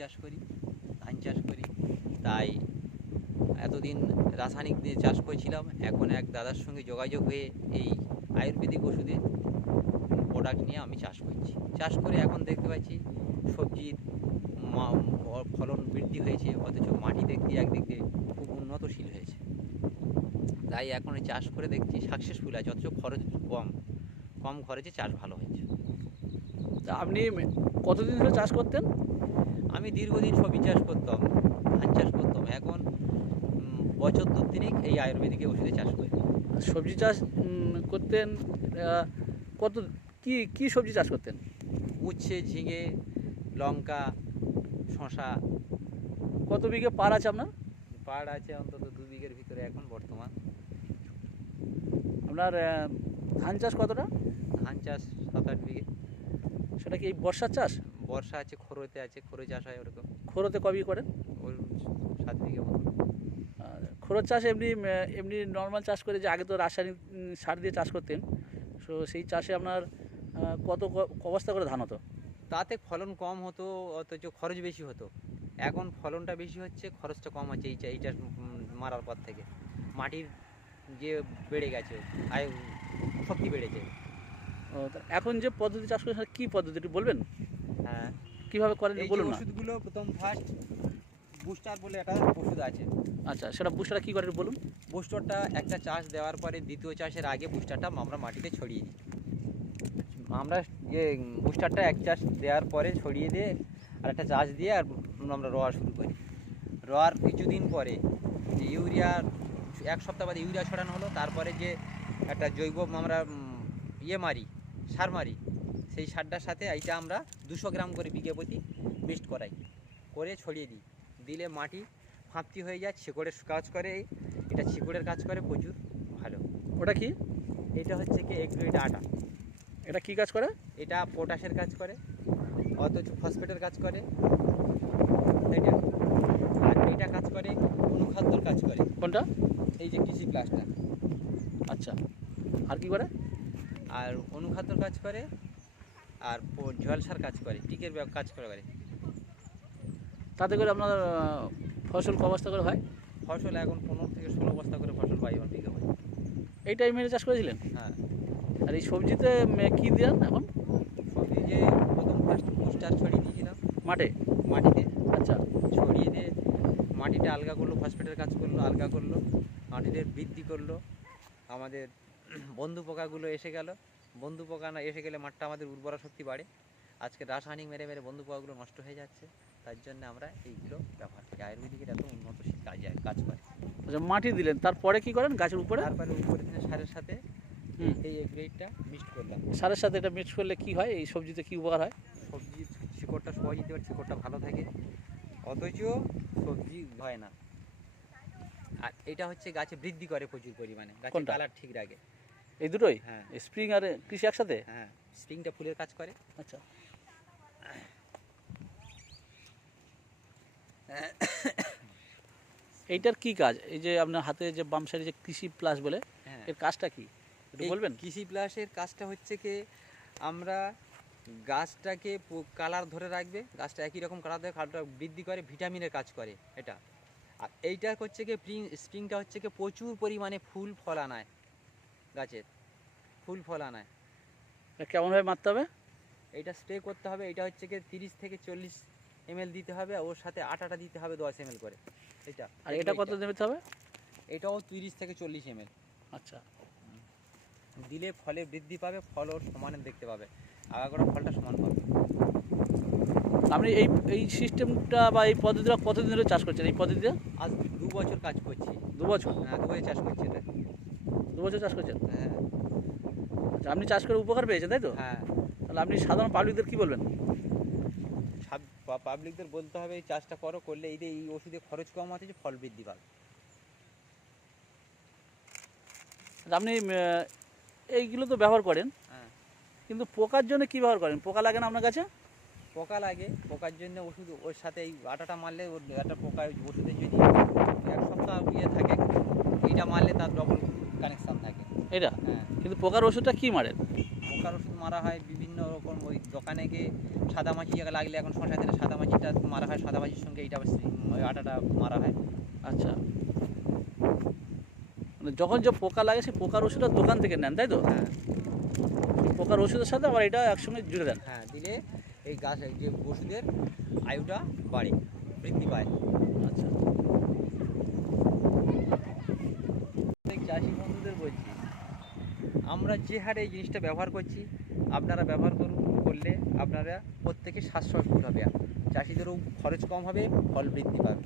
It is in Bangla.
চাষ করি, ধান চাষ করি। তাই এতদিন রাসায়নিক দিয়ে চাষ করেছিলাম, এখন এক দাদার সঙ্গে যোগাযোগ হয়ে এই আয়ুর্বেদিক ওষুধের প্রোডাক্ট নিয়ে আমি চাষ করছি। চাষ করে এখন দেখতে পাচ্ছি সবজির ফলন বৃদ্ধি হয়েছে, অথচ মাটি দেখতে একদিক দিয়ে খুব উন্নতশীল হয়েছে। তাই এখন এই চাষ করে দেখছি সাকসেসফুল আছে, অথচ খরচ কম খরচে চাষ ভালো হয়েছে। তা আপনি কতদিন ধরে চাষ করতেন? আমি দীর্ঘদিন সবজি চাষ করতাম, ধান চাষ করতাম। এখন বছর 2-3 এই আয়ুর্বেদিক ওষুধে চাষ করি। সবজি চাষ করতেন, কত কি কি সবজি চাষ করতেন? উচ্ছে, ঝিঙে, লঙ্কা, শশা। কত বিঘে পার আছে আপনার? পাড় আছে অন্তত 2 বিঘের ভিতরে এখন বর্তমান। আপনার ধান চাষ কতটা? ধান চাষ 7-8 বিঘে। সেটা কি এই বর্ষার চাষ? বর্ষা আছে, খরোতে আছে, খরো চাষ হয় ওরকম। খোরোতে ক বিঘে করেন? ওই 7 বিঘে মতো। আর খোরোর চাষ এমনি এমনি নর্মাল চাষ করে, যে আগে তো রাসায়নিক সার দিয়ে চাষ করতেন, তো সেই চাষে আপনার কত বস্তা করে ধান হতো? তাতে ফলন কম হতো, অথচ খরচ বেশি হতো। এখন ফলনটা বেশি হচ্ছে, খরচটা কম হচ্ছে এইটা মারার পর থেকে। মাটির যে বেড়ে গেছে, শক্তি বেড়েছে। ও, তা এখন যে পদ্ধতি চাষ করেন সেটা কী পদ্ধতিটি বলবেন? হ্যাঁ, কীভাবে করেন এই যে বলুন না। ওষুধগুলো প্রথম ফার্স্ট বুস্টার বলে একটা ওষুধ আছে। আচ্ছা, সেটা বুস্টারটা কী করে বলুন। বুস্টারটা একটা চাষ দেওয়ার পরে দ্বিতীয় চাষের আগে বুস্টারটা আমরা মাটিতে ছড়িয়ে দিই। আমরা যে বুস্টারটা এক চাষ দেওয়ার পরে ছড়িয়ে দিয়ে আর একটা চাষ দিয়ে আর আমরা রোয়া শুরু করি। রোয়ার কিছুদিন পরে যে ইউরিয়া, 1 সপ্তাহ বাদে ইউরিয়া ছড়ানো হলো। তারপরে যে একটা জৈব আমরা সার মারি, সেই সারটার সাথে এইটা আমরা 200 গ্রাম করে বিঘে প্রতি মিক্সড করাই, করে ছড়িয়ে দিই। দিলে মাটি ফাঁপতি হয়ে যায়, শিকড়ের কাজ করে। এটা শিকড়ের কাজ করে প্রচুর ভালো। ওটা কি? এটা হচ্ছে কি এগ্রোইড আটা। এটা কি কাজ করে? এটা পটাশের কাজ করে, অথচ ফসফেটের কাজ করে এটা। আর এটা কাজ করে অনুখাদ্যর কাজ করে। কোনটা? এই যে কৃষি প্লাসটা। আচ্ছা, আর কি করে? আর অনুখাদ্যর কাজ করে, আর জলসার কাজ করে, টিকের কাজ করে। তাতে করে আপনার ফসল ক বস্তা করে হয়? ফসল এখন 15 থেকে 16 বস্তা করে ফসল পাই আমার বিঘা হয়। এই টাইমে চাষ করেছিলেন? হ্যাঁ। আর এই সবজিতে কী দেন এখন? সবজি যে প্রথম ফার্স্ট বুস্টার ছড়িয়ে দিয়েছিলাম মাটিতে। আচ্ছা, ছড়িয়ে দিয়ে মাটিটা আলগা করলো, ফসফেটের কাজ করলো, আলগা করলো, মাটিতে বৃদ্ধি করলো। আমাদের বন্ধু পোকাগুলো এসে গেল। বন্ধু পোকা না এসে গেলে মাঠটা আমাদের উর্বরা শক্তি বাড়ে। আজকে রাসায়নিক মেরে বন্ধু পোকাগুলো নষ্ট হয়ে যাচ্ছে। তার জন্য আমরা এইগুলো ব্যবহার করি। আয়ুর্বেদিকের এত উন্নতশীল কাজ করে। আচ্ছা, মাটি দিলেন, তারপরে কি করেন গাছের উপরে? তারপরে উপরে সারের সাথে এই এগ্রেডটা মিক্সড করলাম। সারের সাথে এটা মিক্স করলে কি হয়? এই সবজিতে কি উপকার হয়? সবজির শিকড়টা সবাই দিতে পারে, শিকড়টা ভালো থাকে, অথচ সবজি হয় না। আর এটা হচ্ছে গাছে বৃদ্ধি করে প্রচুর পরিমাণে, গাছের কালার ঠিক রাখে। এই দুটোই? হ্যাঁ। স্প্রিং আর কৃষি একসাথে? হ্যাঁ, স্প্রিংটা ফুলের কাজ করে। আচ্ছা, এইটার কি কাজ? এই যে আপনার হাতে যে বাম সাইডে যে কৃষি প্লাস বলে, হ্যাঁ, এর কাজটা কি একটু বলবেন? কৃষি প্লাসের কাজটা হচ্ছে কি আমরা গাছটাকে কালার ধরে রাখবে, গাছটা একই রকম কালার ধরে, কালারটা বৃদ্ধি করে, ভিটামিনের কাজ করে এটা। আর এইটা হচ্ছে কি স্প্রিংটা হচ্ছে কি প্রচুর পরিমাণে ফুল ফল আনায়, গাছের ফুল ফল আনায়। কেমনভাবে মারতে হবে? এইটা স্প্রে করতে হবে। এটা হচ্ছে কি 30 থেকে 40 ml দিতে হবে, ওর সাথে আটাটা দিতে হবে 10 ml করে। এটা আর এটা কত দিতে হবে? এটাও 30 থেকে 40 ml। আচ্ছা, দিলে ফলে বৃদ্ধি পাবে, ফল ওর সমানে দেখতে পাবে, আগাগোড়া ফলটা সমান পাবে। আপনি এই সিস্টেমটা বা এই পদ্ধতিটা কতদিন ধরে চাষ করছেন? এই পদ্ধতিটা আজ 2 বছর কাজ করছি। 2 বছর? হ্যাঁ, 2 বছর চাষ করছি এটা। 2 বছর চাষ করছেন? হ্যাঁ। আচ্ছা, আপনি চাষ করে উপকার পেয়েছেন, তাই তো? হ্যাঁ। তাহলে আপনি সাধারণ পাবলিকদের কী বলবেন? পাবলিকদের বলতে হবে এই চাষটা করলে এই ওষুধে খরচ কম আছে, যে ফল বৃদ্ধি পাবে। আপনি এইগুলো তো ব্যবহার করেন, হ্যাঁ। কিন্তু পোকার জন্য কী ব্যবহার করেন? পোকা লাগে না আপনার কাছে? পোকা লাগে, পোকার জন্য ওষুধ ওর সাথে এই আটাটা মারলে ওর একটা পোকা ওষুধের যদি 1 সপ্তাহ থাকে, এইটা মারলে তার ডবল কানেকশান থাকে এটা? হ্যাঁ। কিন্তু পোকার ওষুধটা কী মারেন? পোকার ওষুধ মারা হয় বিভিন্ন রকম, ওই দোকানে গিয়ে সাদা মাছি জায়গা লাগলে এখন শশা দিলে সাদা মাছিটা মারা হয়, সাদা মাছির সঙ্গে এইটা ওই আটাটা মারা হয়। আচ্ছা, মানে যখন যে পোকা লাগে সেই পোকার ওষুধটা দোকান থেকে নেন তাই তো? হ্যাঁ পোকার ওষুধের সাথে আবার এটা একসঙ্গে জুড়ে দেন। হ্যাঁ, দিলে এই গাছ যে ওষুধের আয়ুটা বাড়ে, বৃদ্ধি পায়। আচ্ছা, অনেক চাষি বন্ধুদের বলছি, আমরা যে হারে এই জিনিসটা ব্যবহার করছি আপনারা ব্যবহার করলে আপনারা প্রত্যেকে স্বাস্থ্যবান হবে, চাষিদেরও খরচ কম হবে, ফল বৃদ্ধি পাবে।